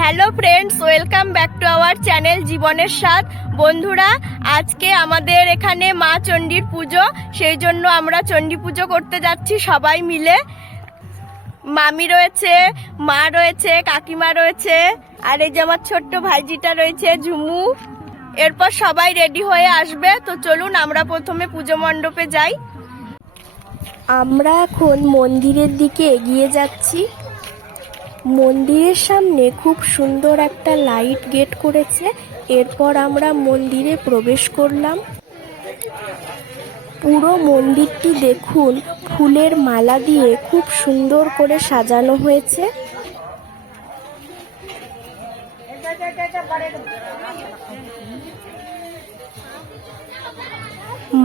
Hello friends welcome back to our channel জীবনের স্বাদ বন্ধুরা আজকে আমাদের এখানে মা চণ্ডীর পুজো, সেই জন্য আমরা চণ্ডী পুজো করতে যাচ্ছি সবাই মিলে। মামি রয়েছে, মা রয়েছে, কাকিমা রয়েছে, আর এই যে আমার ছোট্ট ভাইজিটা রয়েছে, ঝুমু। এরপর সবাই রেডি হয়ে আসবে, তো চলুন আমরা প্রথমে পুজো মণ্ডপে যাই। আমরা এখন মন্দিরের দিকে এগিয়ে যাচ্ছি। মন্দিরের সামনে খুব সুন্দর একটা লাইট গেট করেছে। এরপর আমরা মন্দিরে প্রবেশ করলাম। পুরো মন্দিরটি দেখুন, ফুলের মালা দিয়ে খুব সুন্দর করে সাজানো হয়েছে।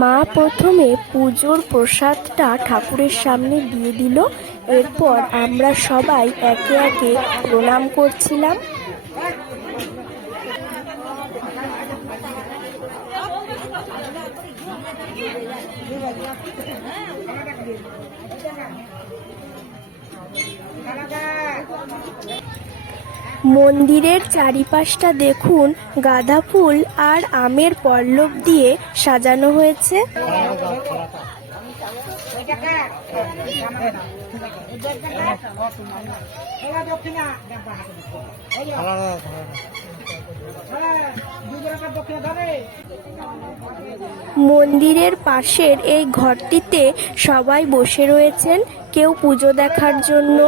মা প্রথমে পুজোর প্রসাদটা ঠাকুরের সামনে দিয়ে দিল। এরপর আমরা সবাই একে একে প্রণাম করছিলাম। মন্দিরের চারিপাশটা দেখুন, গাঁদা ফুল আর আমের পল্লব দিয়ে সাজানো হয়েছে। মন্দিরের পাশের এই ঘরটিতে সবাই বসে রয়েছেন। কেউ পুজো দেখার জন্য,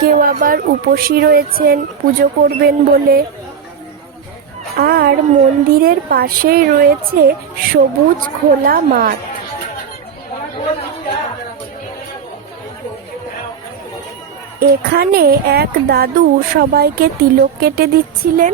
কেউ আবার উপসী রয়েছেন পুজো করবেন বলে। আর মন্দিরের পাশেই রয়েছে সবুজ খোলা মাঠ। এখানে এক দাদু সবাইকে তিলক কেটে দিচ্ছিলেন।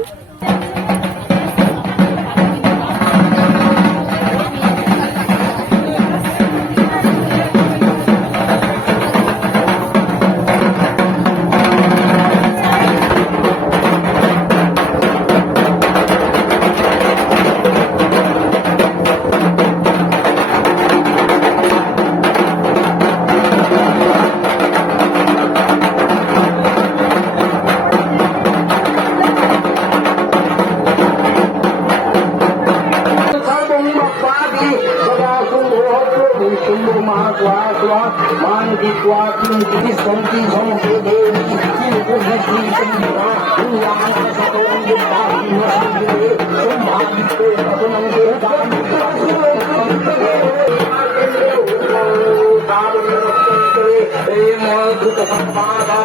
பொங்க மாதா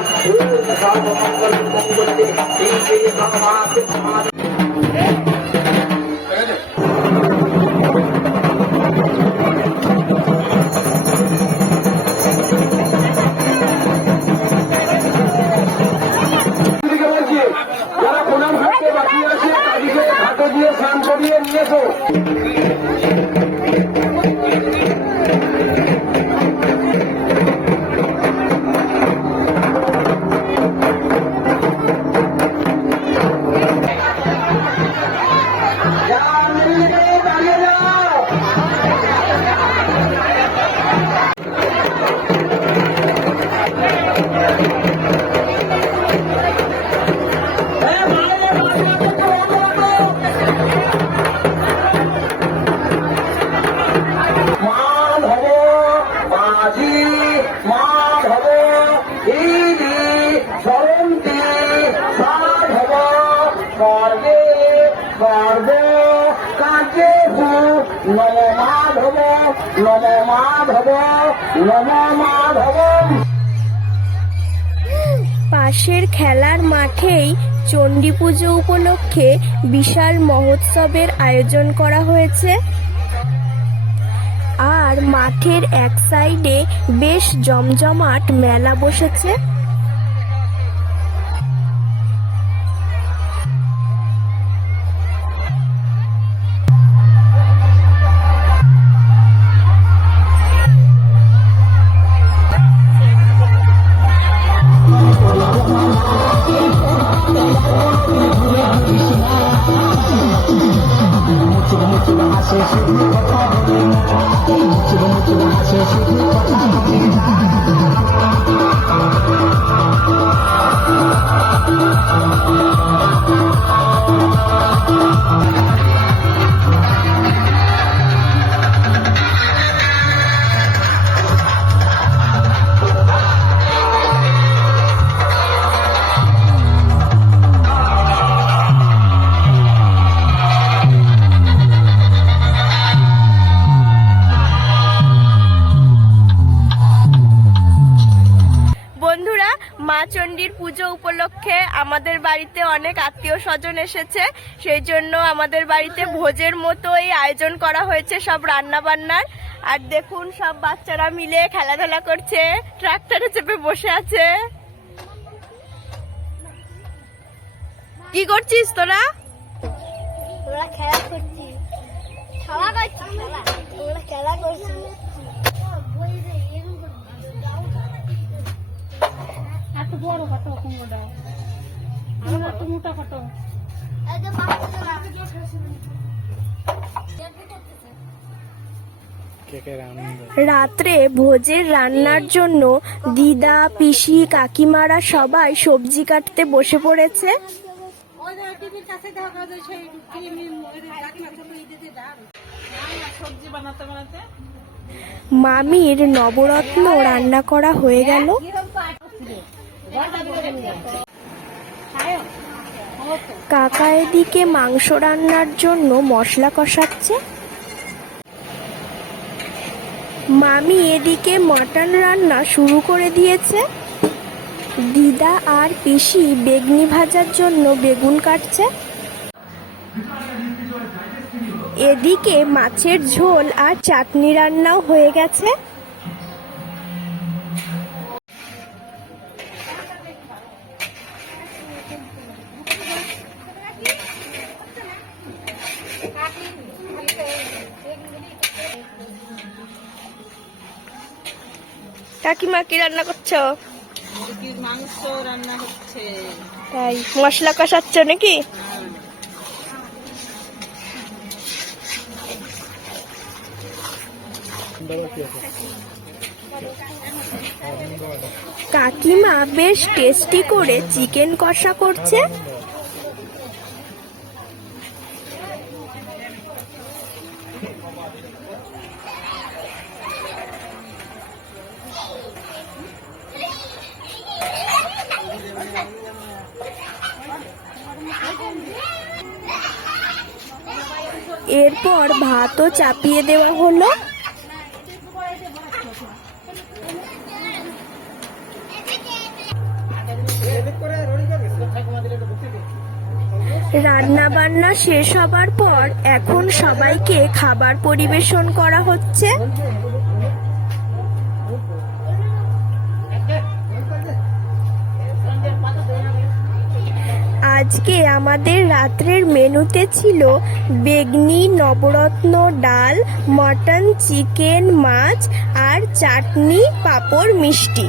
சாப மங்கள் பொங்கலே தீபே மாதா পাশের খেলার মাঠেই চণ্ডী পুজো উপলক্ষে বিশাল মহোৎসবের আয়োজন করা হয়েছে। আর মাঠের এক সাইডে বেশ জমজমাট মেলা বসেছে। Thank পুজো উপলক্ষে আমাদের বাড়িতে অনেক আত্মীয় স্বজন এসেছে। সেই জন্য আমাদের বাড়িতে ভোজের মতোই আয়োজন করা হয়েছে সব রান্না বান্নার আর দেখুন, সব বাচ্চারা মিলে খেলাধুলা করছে। ট্রাক্টরে চেপে বসে আছে। কি করছিস তোরা? খেলা করছি খেলা? করছি খেলা করছি মোটা কত রাত্রে ভোজের রান্নার জন্য দিদা পিসি কাকিমারা সবাই সবজি কাটতে বসে পড়েছে। মামির নবরত্ন রান্না করা হয়ে গেল। কাকা এদিকে মাংস রান্নার জন্য মশলা কষাচ্ছে। মামি এদিকে মটন রান্না শুরু করে দিয়েছে। দিদা আর পিসি বেগনি ভাজার জন্য বেগুন কাটছে। এদিকে মাছের ঝোল আর চাটনি রান্নাও হয়ে গেছে। কাকিমা কি রান্না করছ? মাংস রান্না হচ্ছে। তাই মশলা কষাচ্ছ নাকি? কাকিমা বেশ টেস্টি করে চিকেন কষা করছে। এরপর ভাতও চাপিয়ে দেওয়া হলো। রান্না বান্না শেষ হবার পর এখন সবাইকে খাবার পরিবেশন করা হচ্ছে। আজকে আমাদের রাত্রের মেনুতে ছিল বেগনি, নবরত্ন ডাল, মটন, চিকেন, মাছ আর চাটনি, পাঁপড়, মিষ্টি।